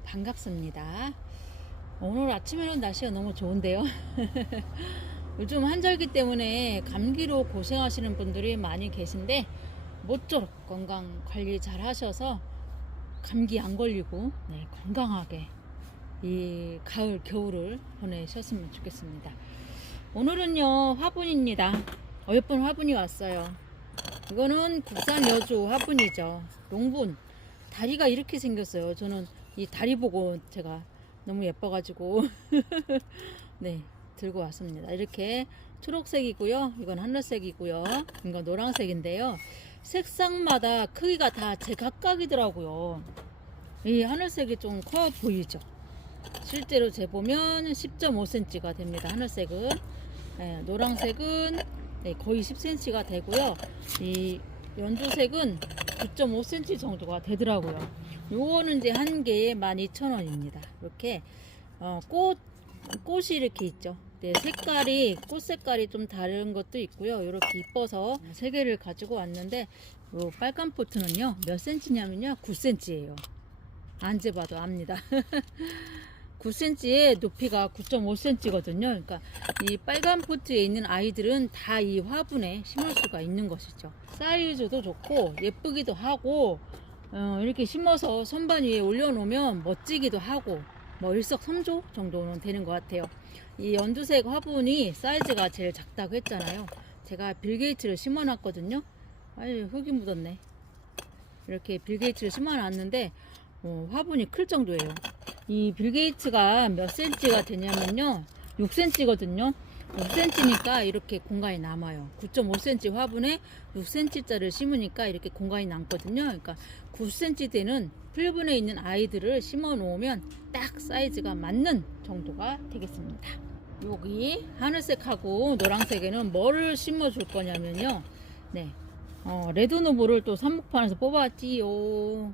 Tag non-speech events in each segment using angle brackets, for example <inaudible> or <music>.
반갑습니다. 오늘 아침에는 날씨가 너무 좋은데요. <laughs> 요즘 한절기 때문에 감기로 고생하시는 분들이 많이 계신데 모쪼록 건강 관리 잘 하셔서 감기 안 걸리고 네, 건강하게 이 가을 겨울을 보내셨으면 좋겠습니다. 오늘은요 화분입니다. 어, 예쁜 화분이 왔어요. 이거는 국산 여주 화분이죠. 농분. 다리가 이렇게 생겼어요. 저는 이 다리 보고 제가 너무 예뻐가지고 <laughs> 네 들고 왔습니다. 이렇게 초록색이고요. 이건 하늘색이고요. 이건 노란색인데요. 색상마다 크기가 다 제각각이더라고요. 이 하늘색이 좀 커 보이죠? 실제로 재보면 10.5cm가 됩니다. 하늘색은 네, 노란색은 네, 거의 10cm가 되고요. 이 연두색은 9.5cm 정도가 되더라고요. 요거는 이제 한 개에 12,000원입니다. 이렇게 어, 꽃 꽃이 이렇게 있죠. 네, 색깔이 꽃 색깔이 좀 다른 것도 있고요. 이렇게 이뻐서 세 개를 가지고 왔는데 요 빨간 포트는요 몇 cm냐면요 9cm예요. 앉아봐도 압니다. <laughs> 9cm의 높이가 9.5cm거든요. 그러니까 이 빨간 포트에 있는 아이들은 다 이 화분에 심을 수가 있는 것이죠. 사이즈도 좋고 예쁘기도 하고 어, 이렇게 심어서 선반 위에 올려놓으면 멋지기도 하고 뭐 일석삼조 정도는 되는 것 같아요. 이 연두색 화분이 사이즈가 제일 작다고 했잖아요. 제가 빌게이츠를 심어놨거든요. 아유 흙이 묻었네. 이렇게 빌게이츠를 심어놨는데 어, 화분이 클 정도예요. 이 빌게이츠가 몇 센치가 되냐면요. 6cm거든요. 6cm니까 이렇게 공간이 남아요. 9.5cm 화분에 6cm짜리를 심으니까 이렇게 공간이 남거든요. 그러니까 9cm 되는 풀분에 있는 아이들을 심어 놓으면 딱 사이즈가 맞는 정도가 되겠습니다. 여기 하늘색하고 노란색에는 뭐를 심어 줄 거냐면요. 네. 어, 레드노블을 또 삼목판에서 뽑았지요.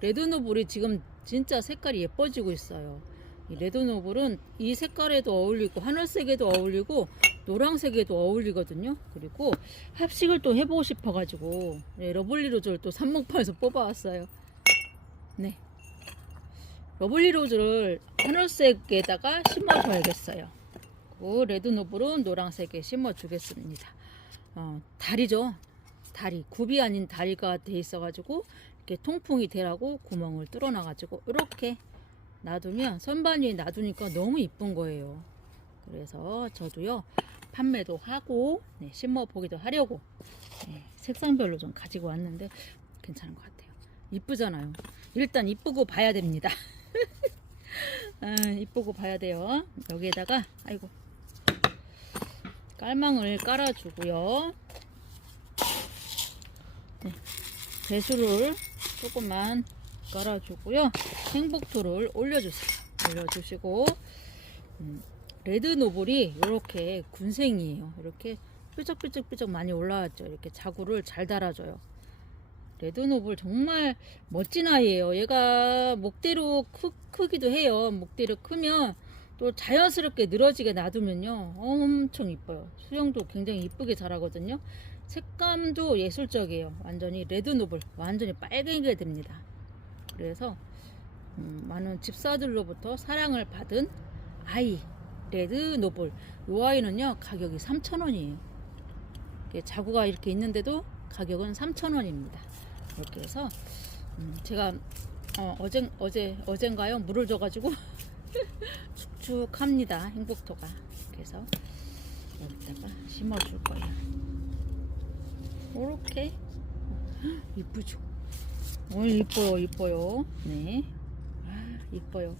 레드노블이 지금 진짜 색깔이 예뻐지고 있어요. 이 레드노블은 이 색깔에도 어울리고 하늘색에도 어울리고 노란색에도 어울리거든요. 그리고 합식을 또 해보고 싶어 가지고 네, 러블리 로즈를 또 삼목판에서 <laughs> 뽑아왔어요. 네. 러블리 로즈를 하늘색에다가 심어줘야겠어요. 그리고 레드노블은 노란색에 심어주겠습니다. 어, 다리죠. 다리 굽이 아닌 다리가 돼 있어 가지고 이렇게 통풍이 되라고 구멍을 뚫어 놔 가지고 이렇게 놔두면 선반 위에 놔두니까 너무 이쁜 거예요. 그래서 저도요 판매도 하고 네, 심어 보기도 하려고 네, 색상별로 좀 가지고 왔는데 괜찮은 것 같아요. 이쁘잖아요. 일단 이쁘고 봐야 됩니다. <laughs> 아, 이쁘고 봐야 돼요. 여기에다가 아이고 깔망을 깔아주고요. 네, 배수를 조금만 깔아주고요. 행복토를 올려주세요. 올려주시고 음, 레드 노블이 이렇게 군생이에요. 이렇게 뾰족뾰족뾰족 많이 올라왔죠. 이렇게 자구를 잘 달아줘요. 레드 노블 정말 멋진 아이예요. 얘가 목대로 크, 크기도 해요. 목대로 크면 또 자연스럽게 늘어지게 놔두면요 엄청 이뻐요. 수영도 굉장히 이쁘게 자라거든요. 색감도 예술적이에요. 완전히 레드 노블, 완전히 빨갱이가 됩니다. 그래서 음, 많은 집사들로부터 사랑을 받은 아이 레드 노블. 이 아이는요 가격이 3,000원이에요. 자구가 이렇게 있는데도 가격은 3,000원입니다. 이렇게 해서 음, 제가 어, 어제 어제 어젠가요 물을 줘가지고 <laughs> 축축합니다 행복토가. 그래서 여기다가 심어줄 거예요. 이렇게 이쁘죠. 오 이뻐요 이뻐요. 네. 아 이뻐요.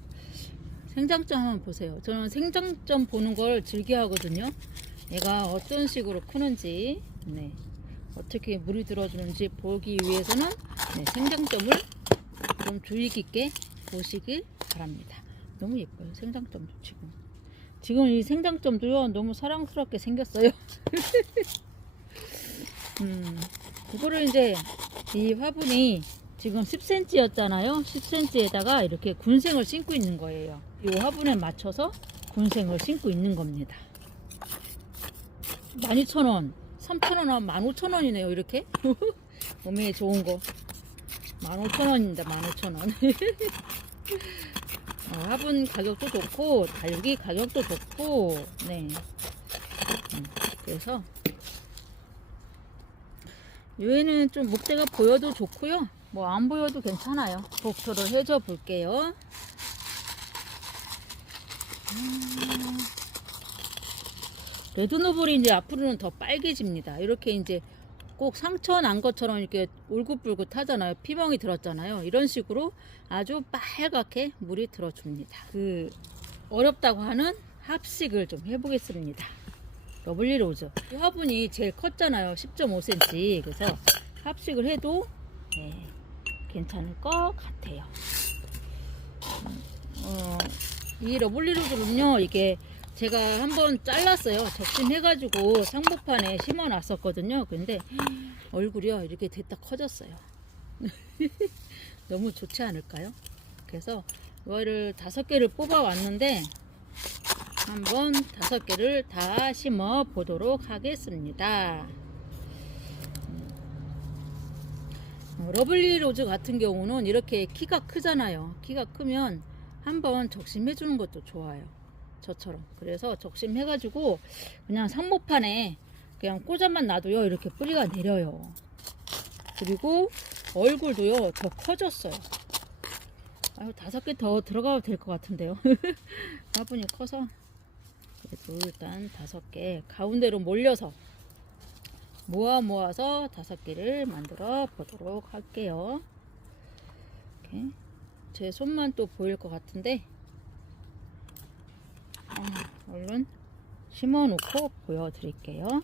생장점 한번 보세요. 저는 생장점 보는 걸 즐겨 하거든요. 얘가 어떤 식으로 크는지, 네. 어떻게 물이 들어주는지 보기 위해서는 네, 생장점을 좀 주의 깊게 보시길 바랍니다. 너무 예뻐요. 생장점도 지금. 지금 이 생장점도요, 너무 사랑스럽게 생겼어요. <laughs> 음, 이거를 이제 이 화분이 지금 10cm였잖아요. 10cm에다가 이렇게 군생을 심고 있는 거예요. 이 화분에 맞춰서 군생을 심고 있는 겁니다. 12,000원, 3,000원, 15,000원이네요. 이렇게 <laughs> 몸에 좋은 거 15,000원입니다. 15,000원. <laughs> 어, 화분 가격도 좋고 달기 가격도 좋고 네. 음, 그래서 얘는 좀 목대가 보여도 좋고요. 뭐 안 보여도 괜찮아요. 복토를 해줘 볼게요. 음. 레드노블이 이제 앞으로는 더 빨개집니다. 이렇게 이제 꼭 상처 난 것처럼 이렇게 울긋불긋 하잖아요. 피멍이 들었잖아요. 이런 식으로 아주 빨갛게 물이 들어줍니다. 그 어렵다고 하는 합식을 좀 해보겠습니다. 러블리 로즈. 이 화분이 제일 컸잖아요. 10.5cm. 그래서 합식을 해도 네, 괜찮을 것 같아요. 어, 이 러블리 로즈는요, 이게 제가 한번 잘랐어요. 적심해가지고 상복판에 심어 놨었거든요. 근데 얼굴이요, 이렇게 됐다 커졌어요. <laughs> 너무 좋지 않을까요? 그래서 이거를 다섯 개를 뽑아 왔는데 한번 다섯 개를 다 심어 보도록 하겠습니다. 어, 러블리 로즈 같은 경우는 이렇게 키가 크잖아요. 키가 크면 한번 적심해 주는 것도 좋아요. 저처럼. 그래서 적심해 가지고 그냥 상모판에 그냥 꽂아만 놔도요. 이렇게 뿌리가 내려요. 그리고 얼굴도요. 더 커졌어요. 아유, 다섯 개 더 들어가도 될 것 같은데요. <laughs> 화분이 커서. 그래도 일단 다섯 개 가운데로 몰려서 모아 모아서 다섯 개를 만들어 보도록 할게요. 이렇게 제 손만 또 보일 것 같은데 아, 얼른 심어 놓고 보여드릴게요.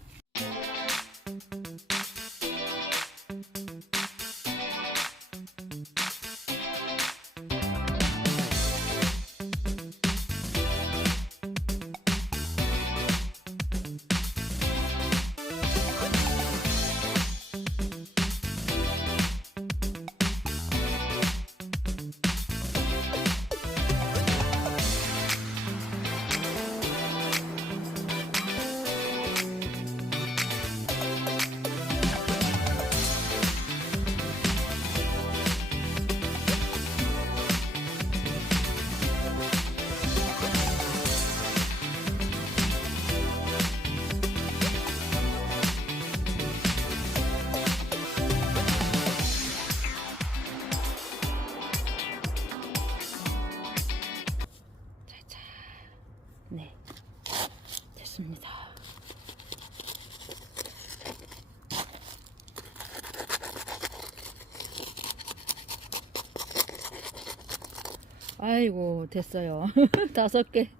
아이고, 됐어요. <laughs> 다섯 개.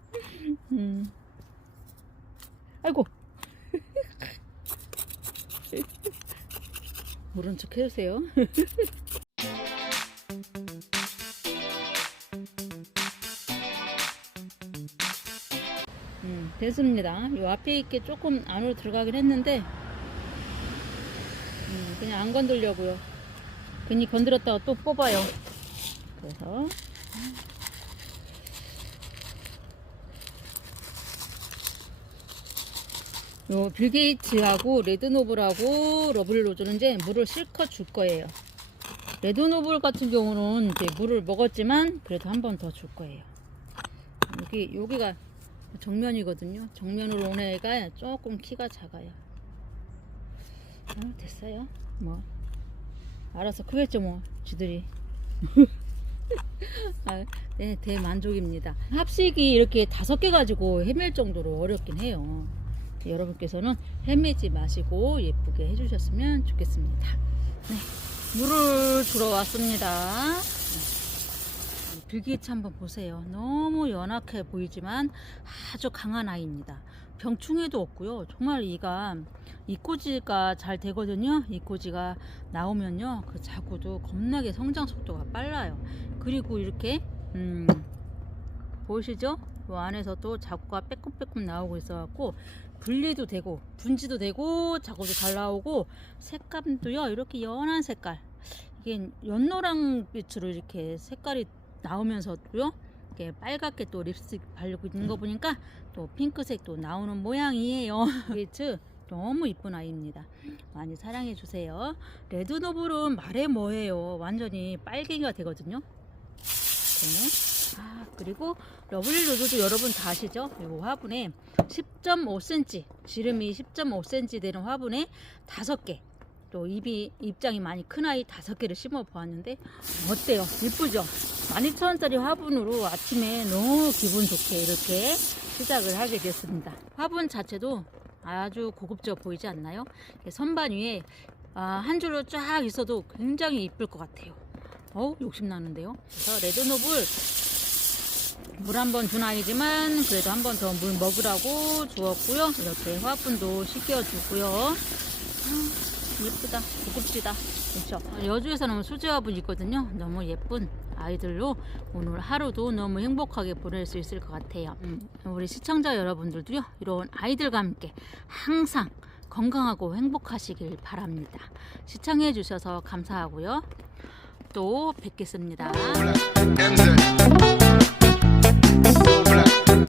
음. 아이고. <laughs> 모른 척 해주세요. <laughs> 음, 됐습니다. 이 앞에 있게 조금 안으로 들어가긴 했는데, 음, 그냥 안 건들려고요. 괜히 건드렸다가 또 뽑아요. 그래서, 요 빌게이츠하고 레드노블하고 러블로즈는 이제 물을 실컷 줄 거예요. 레드노블 같은 경우는 이제 물을 먹었지만 그래도 한 번 더 줄 거예요. 여기 여기가 정면이거든요. 정면으로 오는 애가 조금 키가 작아요. 아, 됐어요. 뭐 알아서 크겠죠 뭐 쥐들이. <laughs> 아, 네, 대만족입니다. 합식이 이렇게 다섯 개 가지고 헤맬 정도로 어렵긴 해요. 여러분께서는 헤매지 마시고 예쁘게 해주셨으면 좋겠습니다. 네, 물을 주러 왔습니다. 네. 빌기치 한번 보세요. 너무 연약해 보이지만 아주 강한 아이입니다. 병충해도 없고요. 정말 이가 이꼬지가 잘 되거든요. 이꼬지가 나오면요, 그 자구도 겁나게 성장 속도가 빨라요. 그리고 이렇게 음, 보이시죠? 이 안에서 또 자구가 빼꼼빼꼼 나오고 있어갖고 분리도 되고 분지도 되고 자구도 잘 나오고 색감도요 이렇게 연한 색깔. 이게 연노랑 빛으로 이렇게 색깔이 나오면서도요 이렇게 빨갛게 또 립스틱 바르고 있는 거 보니까 또 핑크색도 나오는 모양이에요. <laughs> 비츠 너무 이쁜 아이입니다. 많이 사랑해 주세요. 레드노블은 말해 뭐해요? 완전히 빨갱이가 되거든요 아, 그리고 러블리 로드도 여러분 다 아시죠? 이 화분에 10.5cm, 지름이 10.5cm 되는 화분에 다섯 개. 또 입이 입장이 많이 큰 아이 다섯 개를 심어 보았는데 어때요? 이쁘죠? 12,000원짜리 화분으로 아침에 너무 기분 좋게 이렇게 시작을 하게 됐습니다. 화분 자체도 아주 고급져 보이지 않나요? 선반 위에 아, 한 줄로 쫙 있어도 굉장히 이쁠 것 같아요. 어우 욕심 나는데요. 그래서 레드노블 물 한 번 준 아이지만 그래도 한 번 더 물 먹으라고 주었고요. 이렇게 화분도 씻겨주고요. 아, 예쁘다. 고급지다. 그렇죠. 여주에서는 수제 화분 있거든요. 너무 예쁜 아이들로 오늘 하루도 너무 행복하게 보낼 수 있을 것 같아요. 음, 우리 시청자 여러분들도요. 이런 아이들과 함께 항상 건강하고 행복하시길 바랍니다. 시청해 주셔서 감사하고요. 또 뵙겠습니다.